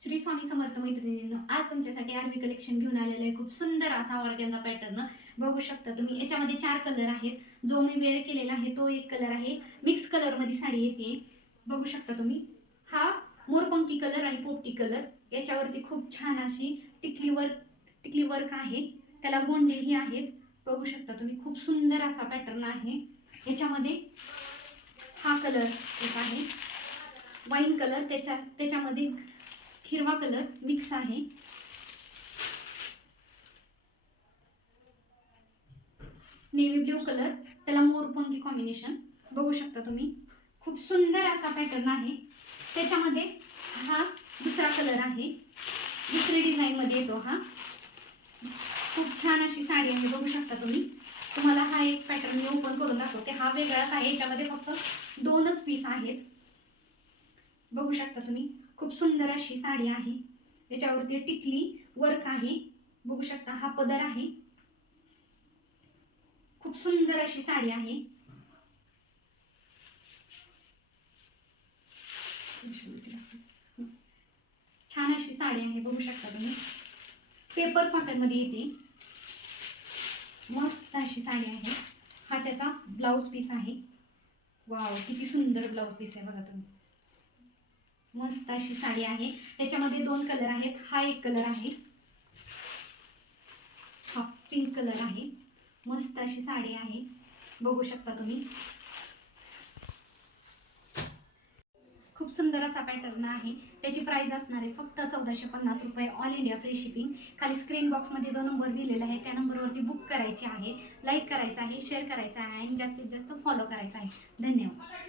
श्री स्वामी समर्थ मैत्रिणींनो, आज तुमच्यासाठी आरवी कलेक्शन घेऊन आलेलं आहे. खूप सुंदर असा ऑर्गॅन्झा पॅटर्न बघू शकता तुम्ही. याच्यामध्ये 4 कलर आहेत. जो मी वेअर केलेला आहे तो एक कलर आहे. मिक्स कलर मध्ये साडी येते, बघू शकता तुम्ही. हा मोरपंखी कलर आणि पोपटी कलर, याच्यावरती खूप छान अशी टिकली वर्क आहे. त्याला गोंडेही आहेत, बघू शकता तुम्ही. खूप सुंदर असा पॅटर्न आहे. याच्यामध्ये हा कलर एक आहे, वाईन कलर, त्याच्यामध्ये हिरवा कलर मिक्स आहे. नेव्ही ब्ल्यू कलर, त्याला मोरपंखी कॉम्बिनेशन, बघू शकता तुम्ही. खूप सुंदर असा पॅटर्न आहे. त्याच्यामध्ये हा दुसरा कलर आहे, दुसरी डिझाईन मध्ये येतो हा. खूप छान अशी साडी आहे, बघू शकता तुम्ही. तुम्हाला हा एक पॅटर्न मी ओपन करून दाखवते. हा वेगळाच आहे, याच्यामध्ये फक्त 2च पीस आहेत, बघू शकता तुम्ही. खूप सुंदर अशी साडी आहे. याच्यावरती टिकली वर्क आहे, बघू शकता. हा पदर आहे. खूप सुंदर अशी साडी आहे. छान अशी साडी आहे, बघू शकता तुम्ही. पेपर कॉटन मध्ये येते, मस्त अशी साडी आहे. हा त्याचा ब्लाउज पीस आहे. वाव, किती सुंदर ब्लाउज पीस आहे बघा तुम्ही. मस्त अशी साडी आहे. त्याच्यामध्ये 2 कलर आहेत. हा एक कलर आहे, हा पिंक कलर आहे. मस्त अशी साडी आहे, बघू शकता तुम्ही. खूप सुंदर असा पॅटर्न आहे. त्याची प्राइस असणार आहे फक्त 1450 रुपये, ऑल इंडिया फ्री शिपिंग. खाली स्क्रीन बॉक्समध्ये जो नंबर दिलेला आहे त्या नंबरवरती बुक करायचे आहे, लाईक करायचं आहे, शेअर करायचं आहे आणि जास्तीत जास्त फॉलो करायचं आहे. धन्यवाद.